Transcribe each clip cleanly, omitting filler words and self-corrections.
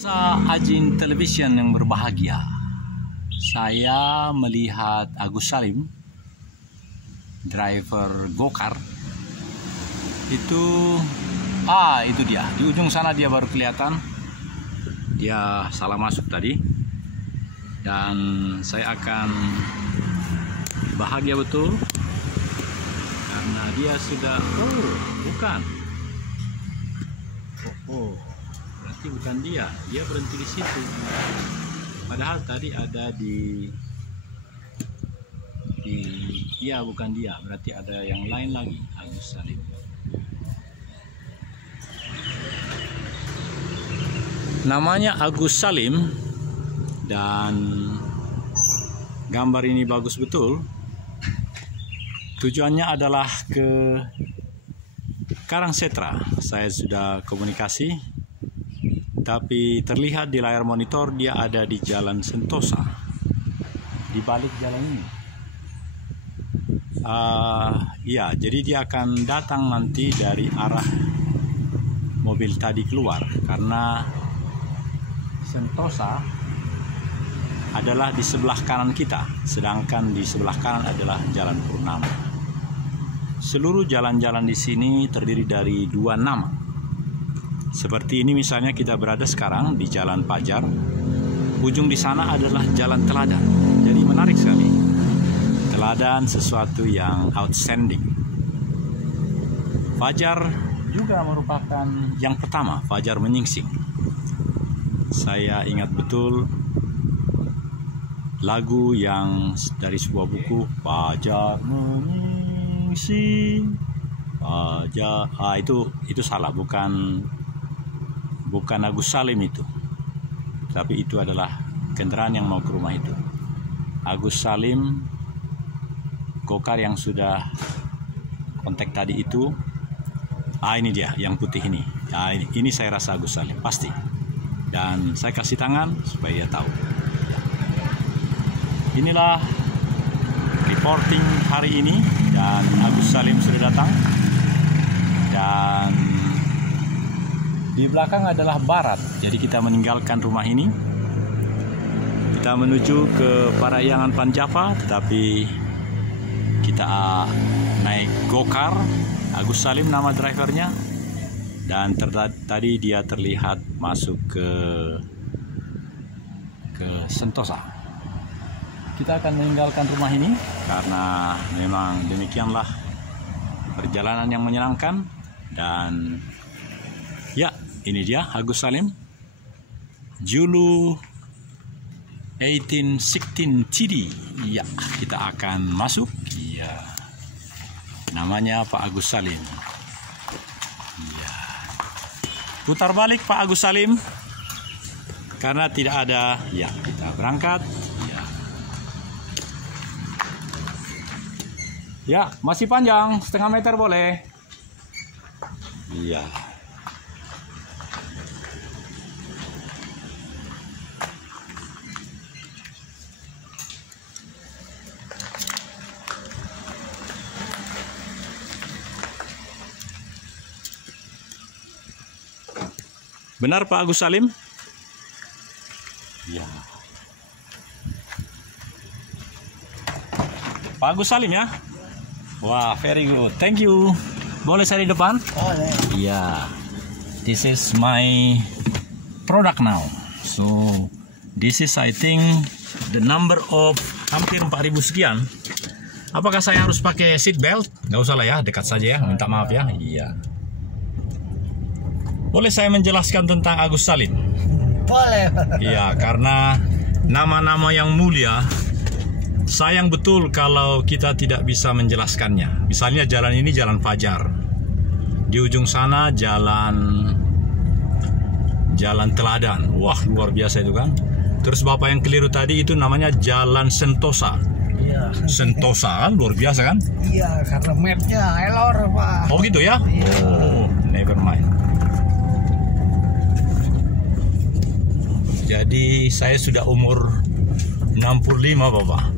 Ajin Television yang berbahagia, saya melihat Agus Salim, driver gokar itu. Itu dia di ujung sana, dia baru kelihatan. Dia salah masuk tadi, dan saya akan bahagia betul karena dia sudah bukan. Berarti bukan dia berhenti di situ. Padahal tadi ada bukan dia, berarti ada yang lain lagi. Agus Salim. Namanya Agus Salim, dan gambar ini bagus betul. Tujuannya adalah ke Karangsetra. Saya sudah komunikasi, tapi terlihat di layar monitor dia ada di Jalan Sentosa, di balik jalan ini. Jadi dia akan datang nanti dari arah mobil tadi keluar, karena Sentosa adalah di sebelah kanan kita, sedangkan di sebelah kanan adalah Jalan Purnama. Seluruh jalan-jalan di sini terdiri dari 2 nama. Seperti ini misalnya kita berada sekarang di Jalan Pajar. Ujung di sana adalah Jalan Teladan. Jadi menarik sekali. Teladan sesuatu yang outstanding. Fajar juga merupakan yang pertama, Fajar Menyingsing. Saya ingat betul lagu yang dari sebuah buku, Fajar Menyingsing. Itu salah, bukan Agus Salim itu, tapi itu adalah kendaraan yang mau ke rumah itu. Agus Salim gokar yang sudah kontak tadi itu. Ini dia yang putih ini. Ini saya rasa Agus Salim pasti, dan saya kasih tangan supaya dia tahu. Inilah reporting hari ini, dan Agus Salim sudah datang, dan di belakang adalah barat. Jadi kita meninggalkan rumah ini, kita menuju ke Parahyangan Panjava, tetapi kita naik gokar. Agus Salim nama drivernya, dan tadi dia terlihat masuk ke Sentosa. Kita akan meninggalkan rumah ini karena memang demikianlah perjalanan yang menyenangkan. Dan ya, ini dia Agus Salim, Julu 1816 TD. Ya, kita akan masuk. Ya, namanya Pak Agus Salim. Ya, putar balik Pak Agus Salim karena tidak ada. Ya, kita berangkat. Ya, masih panjang, setengah meter boleh. Iya. Benar Pak Agus Salim? Ya. Pak Agus Salim ya? Wah, very good. Thank you. Boleh saya di depan? Boleh. Yeah. This is my product now. So, this is I think the number of hampir 4.000 sekian. Apakah saya harus pakai seat belt? Nggak usah lah ya, dekat saja ya. Minta maaf ya. Iya. Boleh saya menjelaskan tentang Agus Salim? Boleh. Iya, karena nama-nama yang mulia, sayang betul kalau kita tidak bisa menjelaskannya. Misalnya jalan ini Jalan Fajar, di ujung sana Jalan Teladan. Wah, luar biasa itu kan. Terus Bapak yang keliru tadi itu namanya Jalan Sentosa. Iya. Sentosa kan luar biasa kan? Iya, karena mapnya error Pak. Oh gitu ya? Iya. Oh, never mind. Jadi saya sudah umur 65 Bapak.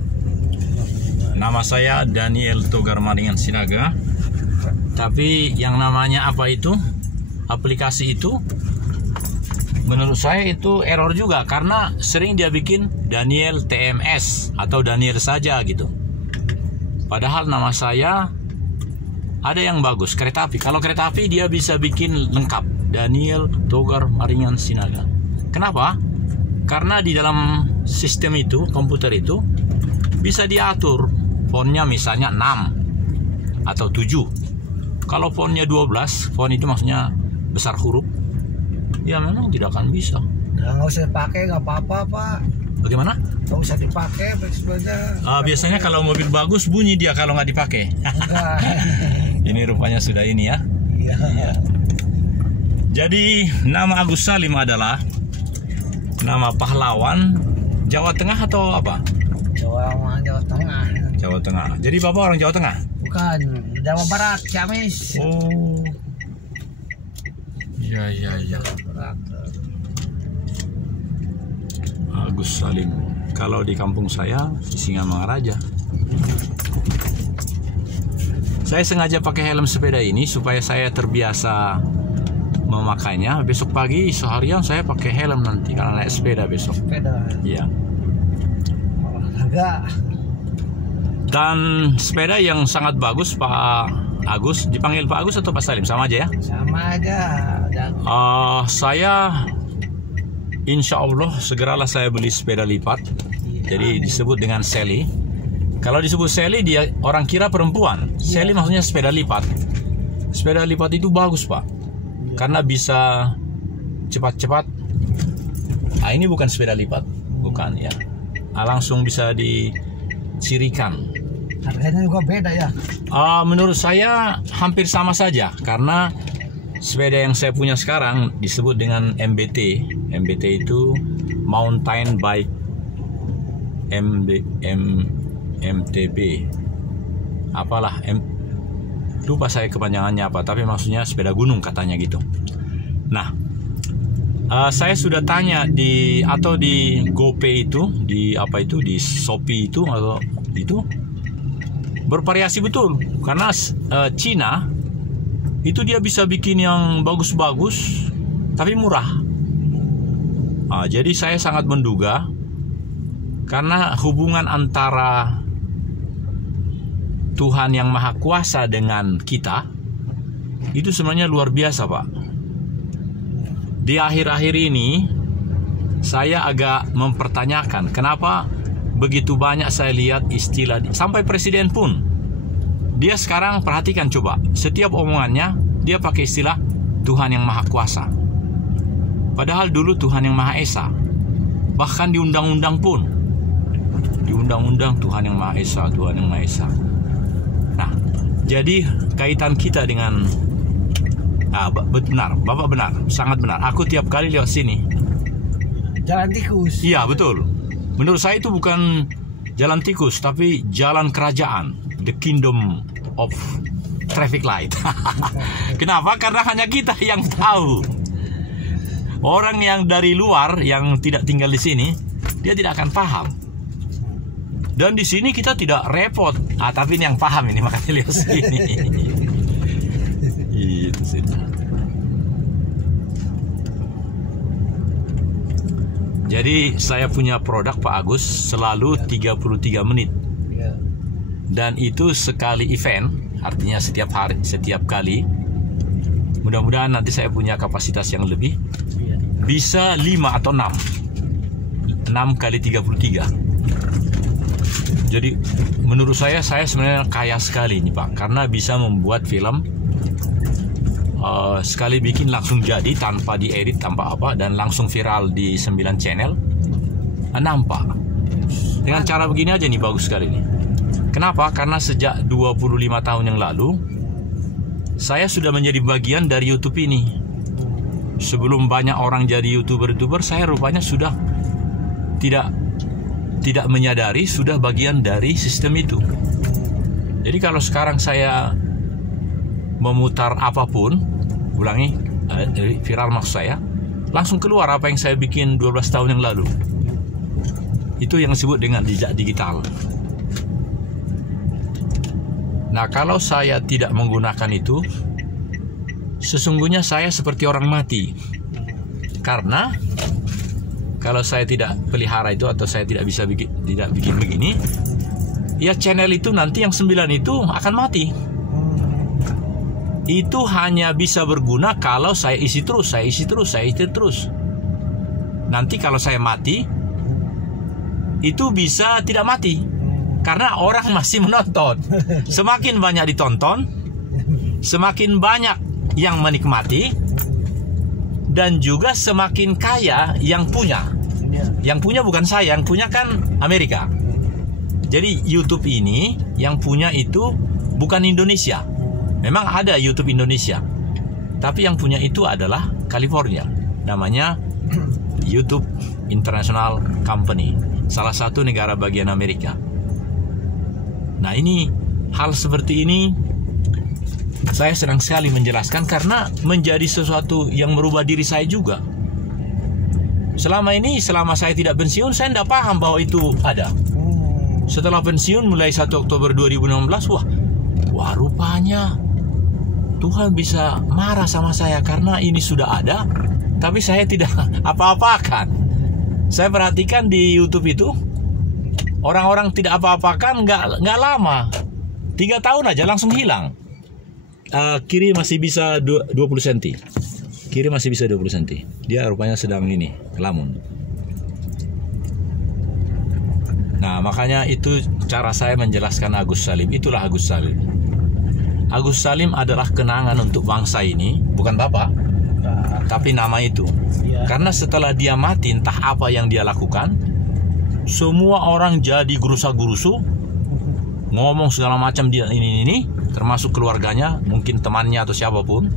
Nama saya Daniel Togar Maringan Sinaga. Tapi yang namanya apa itu? Aplikasi itu menurut saya itu error juga, karena sering dia bikin Daniel TMS atau Daniel saja gitu. Padahal nama saya ada yang bagus, kereta api. Kalau kereta api dia bisa bikin lengkap, Daniel Togar Maringan Sinaga. Kenapa? Karena di dalam sistem itu, komputer itu bisa diatur fontnya misalnya 6 atau 7. Kalau fontnya 12, font itu maksudnya besar huruf, ya memang tidak akan bisa. Nggak usah dipakai, nggak apa-apa Pak. Bagaimana? Nggak usah dipakai sebenarnya. Biasanya kalau mobil bagus bunyi dia kalau nggak dipakai. Enggak. Ini rupanya sudah ini ya. Iya. Jadi nama Agus Salim adalah nama pahlawan Jawa Tengah atau apa? Jawa Tengah. Jawa Tengah. Jadi Bapak orang Jawa Tengah? Bukan, Jawa Barat, Ciamis. Oh. Iya. Barat. Agus Salim. Kalau di kampung saya Singamangaraja. Saya sengaja pakai helm sepeda ini supaya saya terbiasa memakainya. Besok pagi seharian saya pakai helm nanti karena naik sepeda besok. Sepeda. Iya. Olahraga. Dan sepeda yang sangat bagus Pak Agus. Dipanggil Pak Agus atau Pak Salim? Sama aja ya? Sama aja. Saya insya Allah segeralah saya beli sepeda lipat. Jadi disebut dengan Sally. Kalau disebut Sally dia orang kira perempuan. Sally maksudnya sepeda lipat. Sepeda lipat itu bagus Pak, karena bisa cepat-cepat. Ini bukan sepeda lipat, bukan ya. Langsung bisa dicirikan. Harganya juga beda ya. Menurut saya hampir sama saja, karena sepeda yang saya punya sekarang disebut dengan MBT. MBT itu Mountain Bike MTB. Apalah lupa saya kepanjangannya apa, tapi maksudnya sepeda gunung katanya gitu. Nah, saya sudah tanya di GoPay itu, di Shopee itu atau itu bervariasi betul, karena Cina itu dia bisa bikin yang bagus-bagus tapi murah. Jadi saya sangat menduga karena hubungan antara Tuhan yang Maha Kuasa dengan kita itu sebenarnya luar biasa Pak. Di akhir-akhir ini saya agak mempertanyakan kenapa begitu banyak saya lihat istilah, sampai presiden pun dia sekarang perhatikan coba, setiap omongannya dia pakai istilah Tuhan yang Maha Kuasa. Padahal dulu Tuhan yang Maha Esa. Bahkan di undang-undang pun, di undang-undang Tuhan yang Maha Esa, Tuhan yang Maha Esa. Nah, jadi kaitan kita dengan benar, Bapak benar, sangat benar. Aku tiap kali lewat sini jalan tikus. Iya betul. Menurut saya itu bukan jalan tikus, tapi jalan kerajaan, the kingdom of traffic light. Kenapa? Karena hanya kita yang tahu. Orang yang dari luar yang tidak tinggal di sini, dia tidak akan paham. Dan di sini kita tidak repot. Tapi ini yang paham ini, makanya lihat sini. Itu sih. Jadi saya punya produk Pak Agus selalu 33 menit. Dan itu sekali event, artinya setiap hari, setiap kali. Mudah-mudahan nanti saya punya kapasitas yang lebih. Bisa 5 atau 6. 6 kali 33. Jadi menurut saya sebenarnya kaya sekali nih Pak, karena bisa membuat film sekali bikin langsung jadi tanpa diedit, tanpa apa, dan langsung viral di 9 channel. Nampak dengan cara begini aja nih bagus sekali nih. Kenapa? Karena sejak 25 tahun yang lalu saya sudah menjadi bagian dari YouTube ini. Sebelum banyak orang jadi YouTuber, saya rupanya sudah tidak menyadari sudah bagian dari sistem itu. Jadi kalau sekarang saya memutar apapun, ulangi, viral maksud saya, langsung keluar apa yang saya bikin 12 tahun yang lalu. Itu yang disebut dengan jejak digital. Nah, kalau saya tidak menggunakan itu, sesungguhnya saya seperti orang mati. Karena kalau saya tidak pelihara itu atau saya tidak bikin begini, ya channel itu nanti yang 9 itu akan mati. Itu hanya bisa berguna kalau saya isi terus. Nanti kalau saya mati, itu bisa tidak mati karena orang masih menonton. Semakin banyak ditonton, semakin banyak yang menikmati, dan juga semakin kaya yang punya. Yang punya bukan saya, yang punya kan Amerika. Jadi YouTube ini yang punya itu bukan Indonesia. Memang ada YouTube Indonesia, tapi yang punya itu adalah California. Namanya YouTube International Company, salah satu negara bagian Amerika. Nah, ini hal seperti ini saya senang sekali menjelaskan karena menjadi sesuatu yang merubah diri saya juga. Selama ini, selama saya tidak pensiun, saya tidak paham bahwa itu ada. Setelah pensiun mulai 1 Oktober 2016, wah rupanya Tuhan bisa marah sama saya karena ini sudah ada, tapi saya tidak apa-apakan. Saya perhatikan di YouTube itu, orang-orang tidak apa-apakan nggak lama, 3 tahun aja langsung hilang. Kiri masih bisa 20 cm. Kiri masih bisa 20 cm. Dia rupanya sedang ini, ngelamun. Nah, makanya itu cara saya menjelaskan Agus Salim. Itulah Agus Salim. Agus Salim adalah kenangan untuk bangsa ini, bukan bapak, tapi nama itu. Karena setelah dia mati, entah apa yang dia lakukan, semua orang jadi gerusa-gerusu, ngomong segala macam dia ini, termasuk keluarganya, mungkin temannya atau siapapun.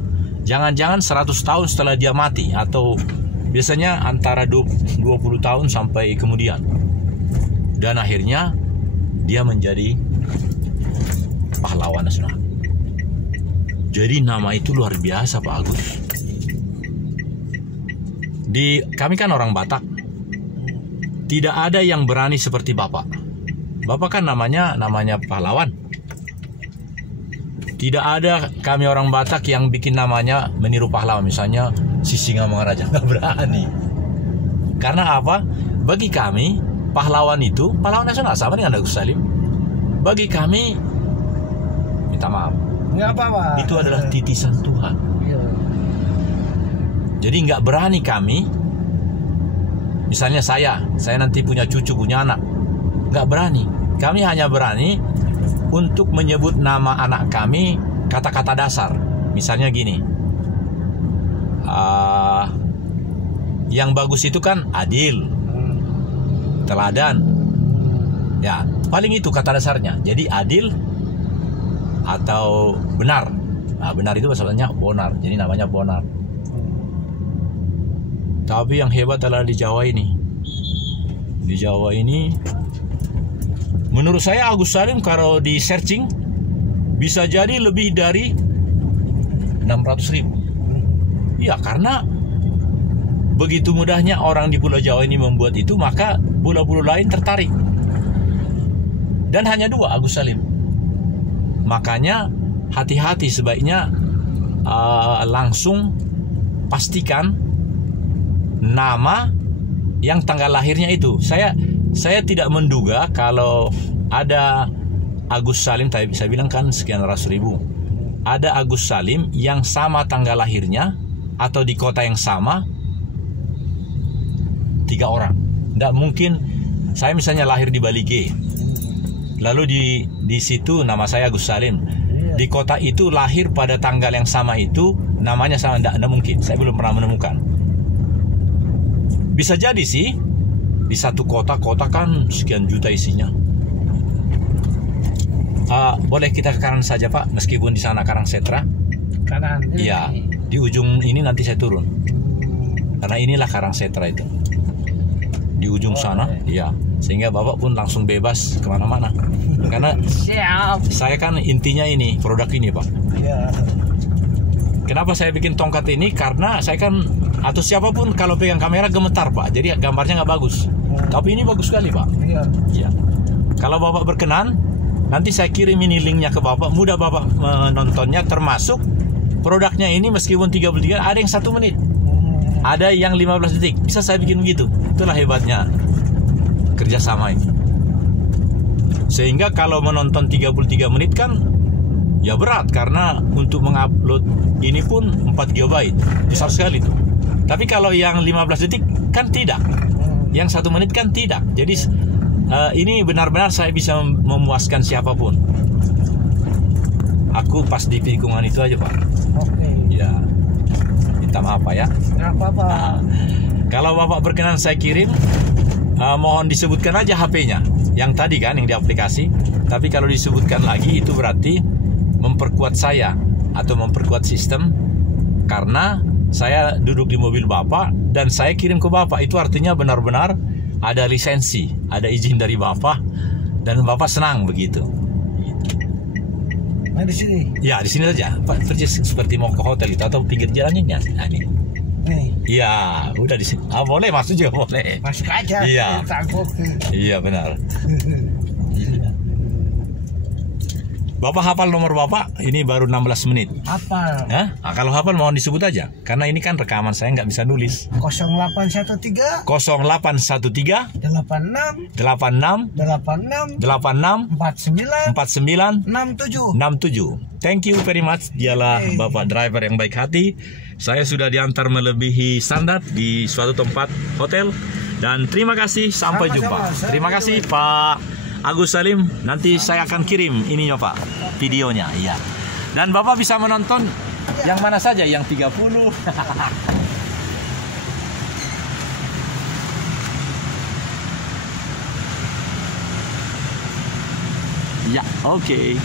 Jangan-jangan 100 tahun setelah dia mati, atau biasanya antara 20 tahun sampai kemudian. Dan akhirnya dia menjadi pahlawan nasional. Jadi nama itu luar biasa, Pak Agus. Kami kan orang Batak. Tidak ada yang berani seperti Bapak. Bapak kan namanya pahlawan. Tidak ada kami orang Batak yang bikin namanya meniru pahlawan. Misalnya Sisingamangaraja, nggak berani. Karena apa? Bagi kami pahlawan itu pahlawan nasional, sama dengan Agus Salim. Bagi kami, minta maaf, nggak apa-apa. itu adalah titisan Tuhan. Jadi nggak berani kami. Misalnya saya nanti punya cucu, punya anak, nggak berani. Kami hanya berani untuk menyebut nama anak kami kata-kata dasar. Misalnya gini, yang bagus itu kan adil, teladan, ya paling itu kata dasarnya. Jadi adil atau benar. Nah, benar itu maksudnya bonar, jadi namanya bonar. Tapi yang hebat adalah di Jawa ini. Di Jawa ini, menurut saya Agus Salim kalau di searching bisa jadi lebih dari 600.000. Ya, karena begitu mudahnya orang di Pulau Jawa ini membuat itu, maka pulau-pulau lain tertarik. Dan hanya 2 Agus Salim. Makanya hati-hati, sebaiknya langsung pastikan nama yang tanggal lahirnya itu. Saya tidak menduga kalau ada Agus Salim, tadi saya bilang kan sekian ratus ribu. Ada Agus Salim yang sama tanggal lahirnya atau di kota yang sama 3 orang. Nggak mungkin saya misalnya lahir di Bali G, lalu di situ nama saya Agus Salim. Di kota itu lahir pada tanggal yang sama itu, namanya sama. Nggak mungkin. Saya belum pernah menemukan. Bisa jadi sih, di satu kota kan sekian juta isinya. Boleh kita ke kanan saja, Pak, meskipun di sana Karangsetra. Kanan. Iya, di ujung ini nanti saya turun. Karena inilah Karangsetra itu. Di ujung sana, iya. Sehingga Bapak pun langsung bebas kemana-mana. Karena Siap. saya kan intinya ini, produk ini, Pak. Iya. Kenapa saya bikin tongkat ini? Karena saya kan, atau siapapun kalau pegang kamera gemetar, Pak. Jadi gambarnya nggak bagus. Tapi ini bagus sekali, Pak. Iya. Ya. Kalau Bapak berkenan, nanti saya kirim ini linknya ke Bapak. Mudah Bapak menontonnya, termasuk produknya ini meskipun 33, ada yang 1 menit. ada yang 15 detik. Bisa saya bikin begitu. Itulah hebatnya kerjasama ini. Sehingga kalau menonton 33 menit kan ya berat, karena untuk mengupload ini pun 4 GB. Besar sekali itu. Tapi kalau yang 15 detik kan tidak. Yang 1 menit kan tidak. Jadi ini benar-benar saya bisa memuaskan siapapun. Aku pas di tikungan itu aja, Pak. Oke. Ya, minta maaf Pak ya. Nggak apa-apa. Kalau Bapak berkenan saya kirim, mohon disebutkan aja HP-nya. Yang tadi kan, yang di aplikasi. Tapi kalau disebutkan lagi itu berarti memperkuat saya atau memperkuat sistem. Karena saya duduk di mobil Bapak dan saya kirim ke Bapak. Itu artinya benar-benar ada lisensi, ada izin dari Bapak, dan Bapak senang begitu. Nah, di sini. Ya, di sini saja. Pak, persis seperti mau ke hotel itu atau pinggir jalannya ya. Nah, ini. Nih. Iya, udah di sini. Boleh masuk juga boleh. Masuk aja. Iya. Takut. Iya, benar. Bapak hafal nomor Bapak? Ini baru 16 menit. Apa? Hah? Kalau hafal mohon disebut aja. Karena ini kan rekaman, saya nggak bisa nulis. 0813 0813 86 86 86 86 49 49 67. 67. Thank you very much. Dialah Bapak driver yang baik hati. Saya sudah diantar melebihi standar di suatu tempat hotel. Dan terima kasih, sampai jumpa. Terima kasih Pak Agus Salim. Nanti saya akan kirim ininya Pak, videonya. Iya. Dan Bapak bisa menonton yang mana saja, yang 30. Ya, oke.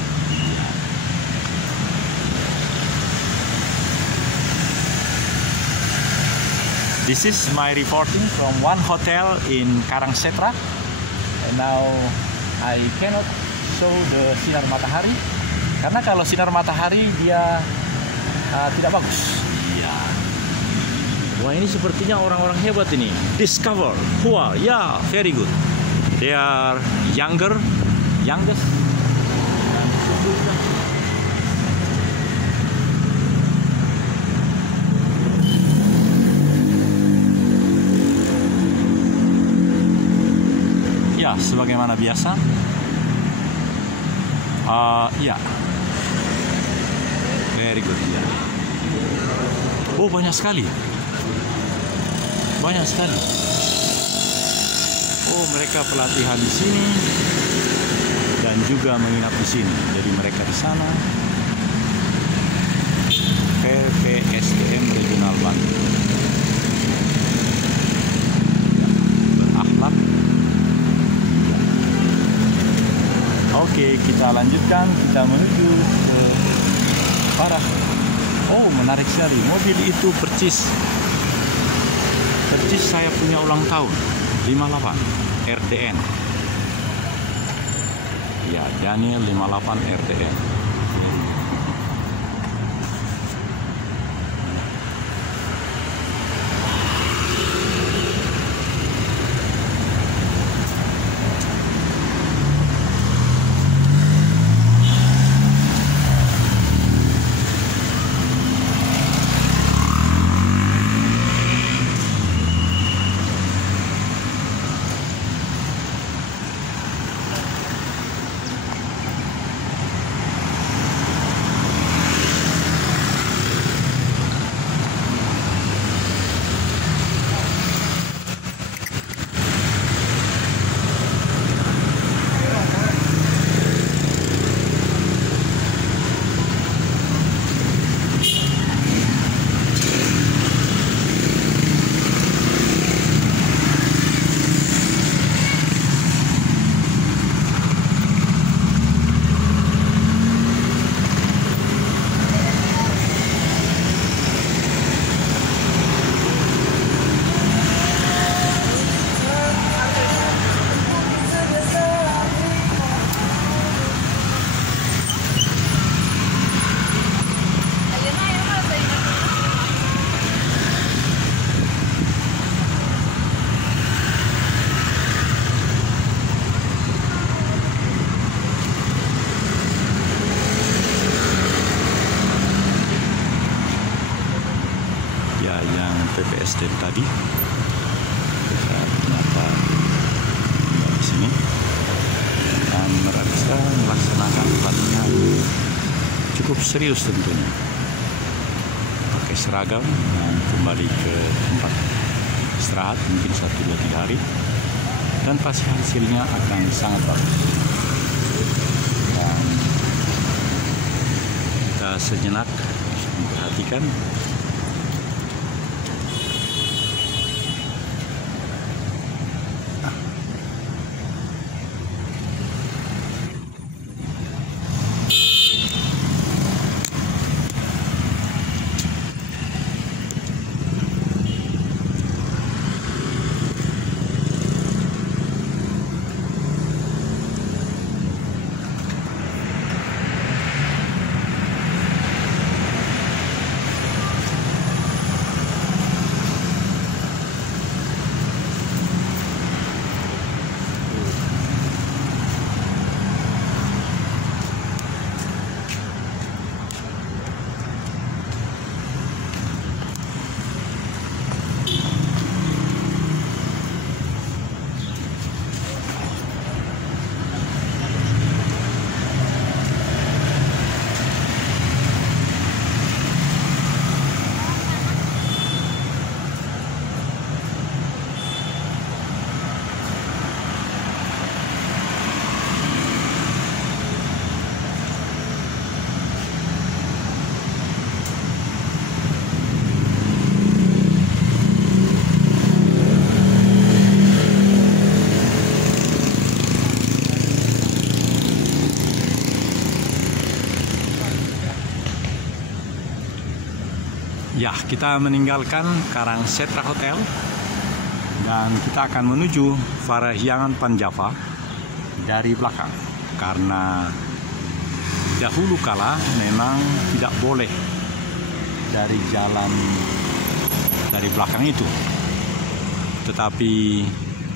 This is my reporting from one hotel in Karangsetra. And now I cannot show the sinar matahari karena kalau sinar matahari dia tidak bagus. Iya. Wah, ini sepertinya orang-orang hebat ini. Discover who are, yeah, very good. They are youngest. Ya, sebagaimana biasa. Ya, very good. Ya. Oh, banyak sekali. Oh, mereka pelatihan di sini dan juga menginap di sini. Jadi mereka di sana. PPSDM Regional Banten. Berakhlak. Oke, kita lanjutkan. Kita menuju ke Parah. Oh, menarik sekali. Mobil itu percis saya punya ulang tahun 58 RTN. Ya, Daniel 58 RTN. tadi. Saya ternyata di sini dan merasa melaksanakan pelatihan cukup serius tentunya. Pakai seragam dan kembali ke tempat istirahat mungkin 1-2-3 hari, dan pasti hasilnya akan sangat bagus. Dan kita sejenak memperhatikan ya, kita meninggalkan Karangsetra Hotel dan kita akan menuju Parahyangan Panjava dari belakang, karena dahulu kala memang tidak boleh dari jalan dari belakang itu, tetapi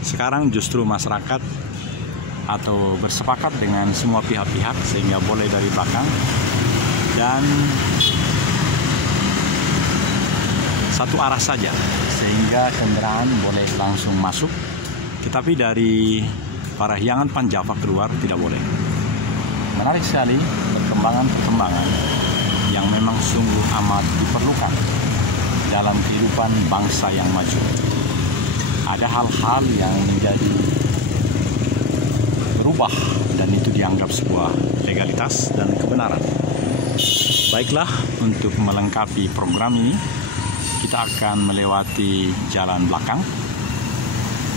sekarang justru masyarakat atau bersepakat dengan semua pihak-pihak sehingga boleh dari belakang dan satu arah saja, sehingga kendaraan boleh langsung masuk, tetapi dari Parahyangan Panjava keluar tidak boleh. Menarik sekali perkembangan-perkembangan yang memang sungguh amat diperlukan dalam kehidupan bangsa yang maju. Ada hal-hal yang menjadi berubah dan itu dianggap sebuah legalitas dan kebenaran. Baiklah, untuk melengkapi program ini kita akan melewati jalan belakang,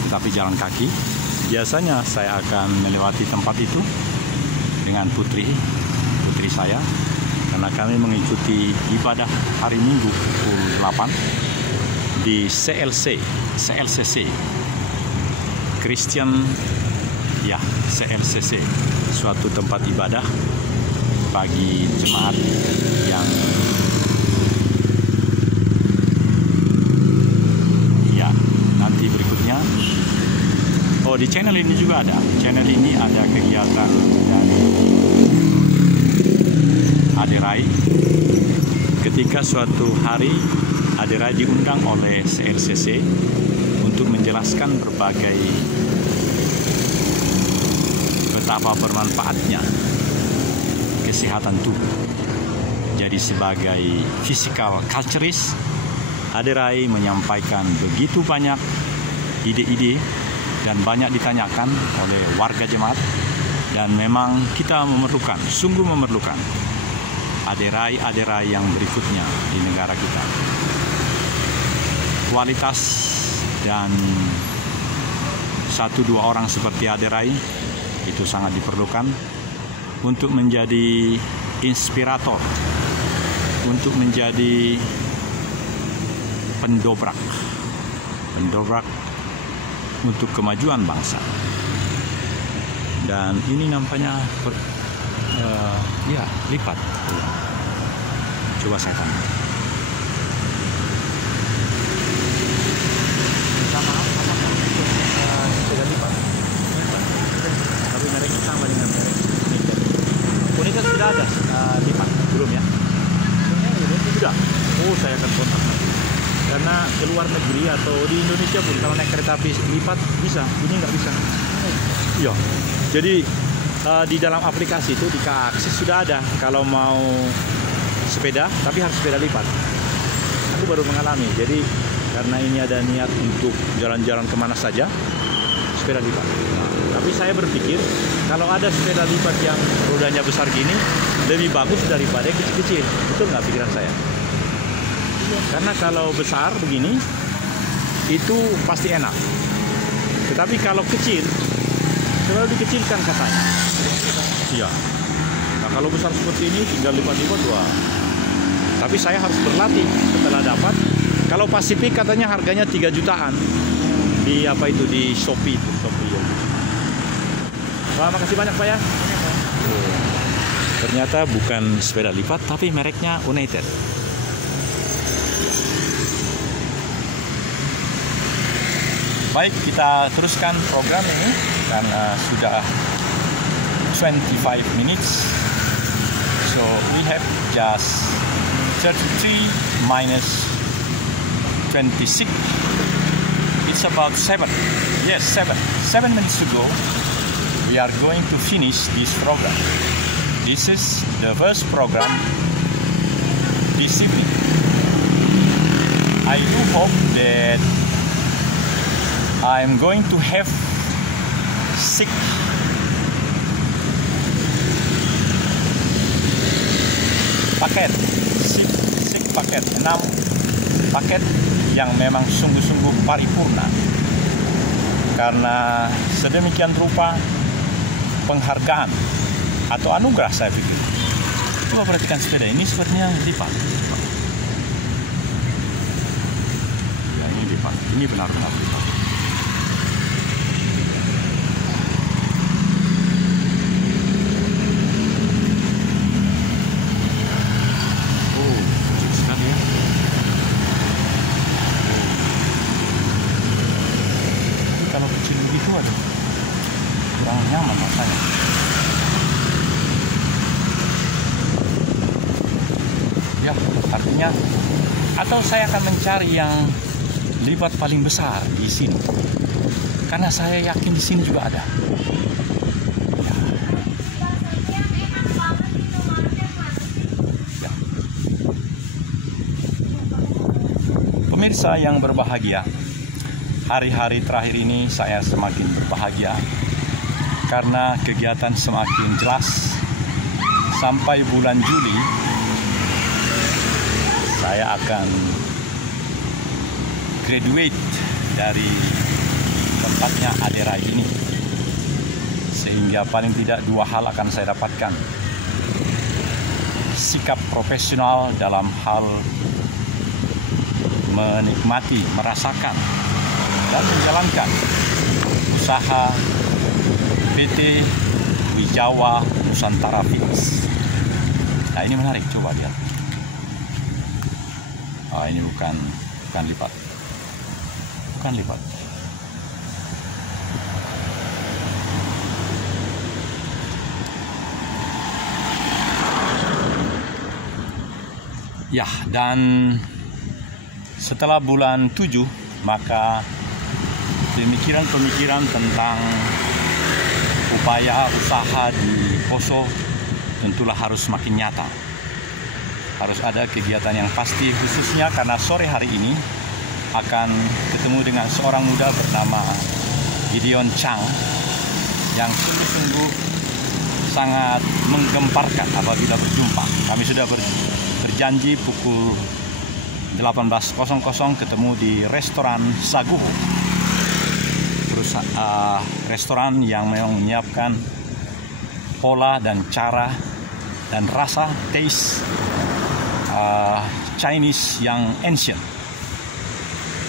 tetapi jalan kaki. Biasanya saya akan melewati tempat itu dengan putri saya, karena kami mengikuti ibadah hari Minggu pukul 8 di CLCC Christian, ya, CLCC, suatu tempat ibadah bagi jemaat yang di channel ini juga ada. Channel ini ada kegiatan dari Aderai. Ketika suatu hari Aderai diundang oleh CLCC untuk menjelaskan berbagai betapa bermanfaatnya kesehatan tubuh. Jadi sebagai physical culturist, Aderai menyampaikan begitu banyak ide-ide dan banyak ditanyakan oleh warga jemaat, dan memang kita sungguh memerlukan aderai yang berikutnya di negara kita. Kualitas dan 1-2 orang seperti aderai itu sangat diperlukan untuk menjadi inspirator, untuk menjadi pendobrak untuk kemajuan bangsa. Dan ini nampaknya lipat. Coba saya tanya. Sudah lipat. Tapi mereka sama dengan mereka. Boneka sudah ada lipat, belum ya? Sudah. Oh, saya akan kontak nanti. Karena ke luar negeri atau di Indonesia pun kalau naik kereta api lipat bisa, ini nggak bisa. Iya. Jadi di dalam aplikasi itu di Akses sudah ada kalau mau sepeda, tapi harus sepeda lipat. Aku baru mengalami. Jadi karena ini ada niat untuk jalan-jalan kemana saja, sepeda lipat. Nah, tapi saya berpikir kalau ada sepeda lipat yang rodanya besar gini lebih bagus daripada yang kecil-kecil. Betul nggak pikiran saya? Karena kalau besar begini itu pasti enak. Tetapi kalau kecil terlalu dikecilkan katanya. Iya. Nah kalau besar seperti ini tinggal lipat-lipat, wah. Tapi saya harus berlatih setelah dapat. Kalau Pacific katanya harganya 3 jutaan di apa itu di Shopee itu. Ya. Wah, makasih banyak Pak ya. Ternyata bukan sepeda lipat tapi mereknya United. Baik, kita teruskan program ini karena sudah 25 minutes. So we have just 33 minus 26. It's about 7. Yes, 7. 7 minutes to go. We are going to finish this program. This is the first program this evening. I do hope that I'm going to have 6 paket, 6 paket, 6 paket yang memang sungguh-sungguh paripurna. Karena sedemikian rupa penghargaan atau anugerah saya pikir. Coba perhatikan sepeda ini sepertinya lipat. Ya ini lipat, ini benar-benar lipat. Kurang nyaman rasanya. Ya, artinya atau saya akan mencari yang lipat paling besar di sini. Karena saya yakin di sini juga ada. Ya. Ya. Pemirsa yang berbahagia, hari-hari terakhir ini saya semakin berbahagia karena kegiatan semakin jelas. Sampai bulan Juli saya akan graduate dari tempatnya Aderai ini, sehingga paling tidak 2 hal akan saya dapatkan: sikap profesional dalam hal menikmati, merasakan dan menjalankan usaha PT Wijawa Nusantara Fitness. Nah ini menarik, coba lihat. Oh, ini bukan lipat, bukan lipat. Ya, dan setelah bulan 7 maka pemikiran-pemikiran tentang upaya usaha di Poso tentulah harus makin nyata. Harus ada kegiatan yang pasti, khususnya karena sore hari ini akan ketemu dengan seorang muda bernama Gideon Chang yang sungguh-sungguh sangat menggemparkan apabila berjumpa. Kami sudah berjanji pukul 18.00 ketemu di restoran Saguho. Restoran yang memang menyiapkan pola dan cara dan rasa taste Chinese yang ancient.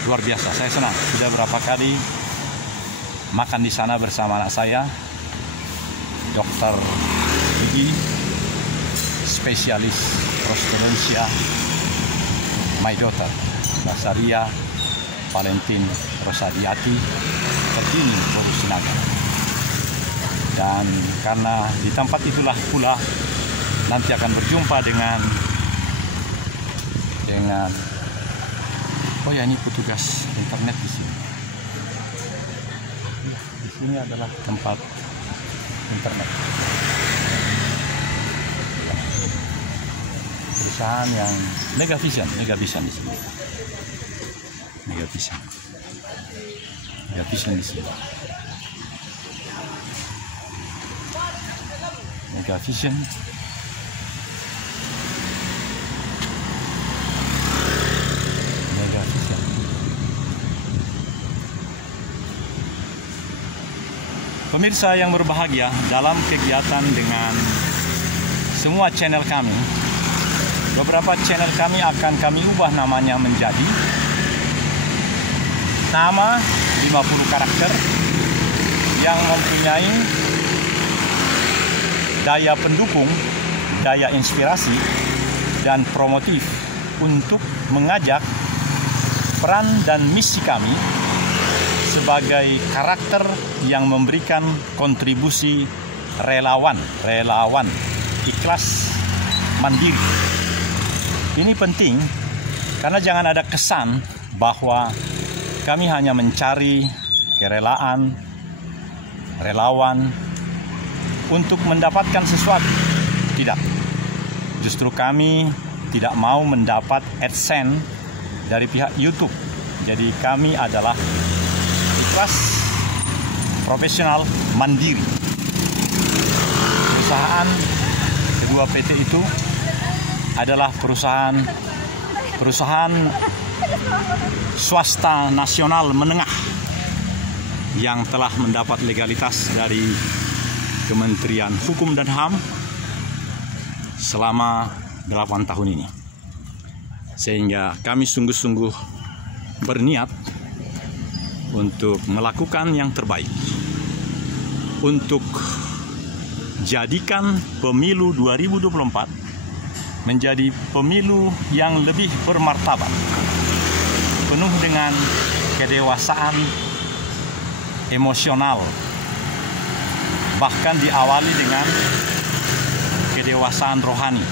Luar biasa, saya senang. Sudah berapa kali makan di sana bersama anak saya, Dokter Gigi, spesialis prosthodontia, my daughter, Nasaria Valentin Rosadiati, Tertini Borusinaga. Dan karena di tempat itulah pula nanti akan berjumpa dengan Oh ya, ini petugas internet di sini. Di sini adalah tempat internet. Perusahaan yang Megavision di sini. Megavision di sini. Megavision. Pemirsa yang berbahagia, dalam kegiatan dengan semua channel kami, beberapa channel kami akan kami ubah namanya menjadi nama 50 karakter yang mempunyai daya pendukung, daya inspirasi, dan promotif untuk mengajak peran dan misi kami sebagai karakter yang memberikan kontribusi relawan, ikhlas, mandiri. Ini penting karena jangan ada kesan bahwa kami hanya mencari kerelaan, relawan untuk mendapatkan sesuatu. Tidak. Justru kami tidak mau mendapat AdSense dari pihak YouTube. Jadi kami adalah ikhlas, profesional, mandiri. Perusahaan kedua PT itu adalah perusahaan swasta nasional menengah yang telah mendapat legalitas dari Kementerian Hukum dan HAM selama 8 tahun ini. Sehingga kami sungguh-sungguh berniat untuk melakukan yang terbaik, untuk jadikan pemilu 2024 menjadi pemilu yang lebih bermartabat, penuh dengan kedewasaan emosional, bahkan diawali dengan kedewasaan rohani,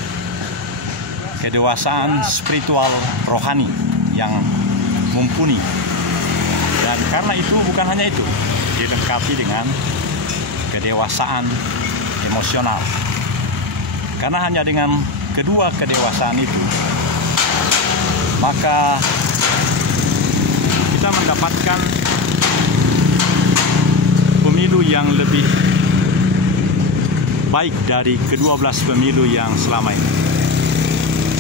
kedewasaan spiritual rohani yang mumpuni. Dan karena itu bukan hanya itu, dilengkapi dengan kedewasaan emosional. Karena hanya dengan kedua kedewasaan itu, maka kita mendapatkan pemilu yang lebih baik dari ke-12 pemilu yang selama ini.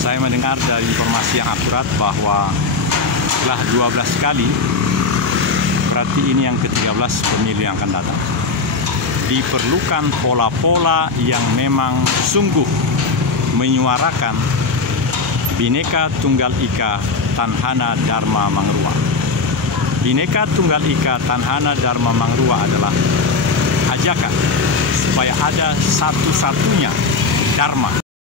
Saya mendengar dari informasi yang akurat bahwa setelah 12 kali, berarti ini yang ke-13 pemilu yang akan datang. Diperlukan pola-pola yang memang sungguh menyuarakan Bhinneka Tunggal Ika Tanhana Dharma Mangrua. Bhinneka Tunggal Ika Tanhana Dharma Mangrua adalah ajakan supaya ada satu-satunya Dharma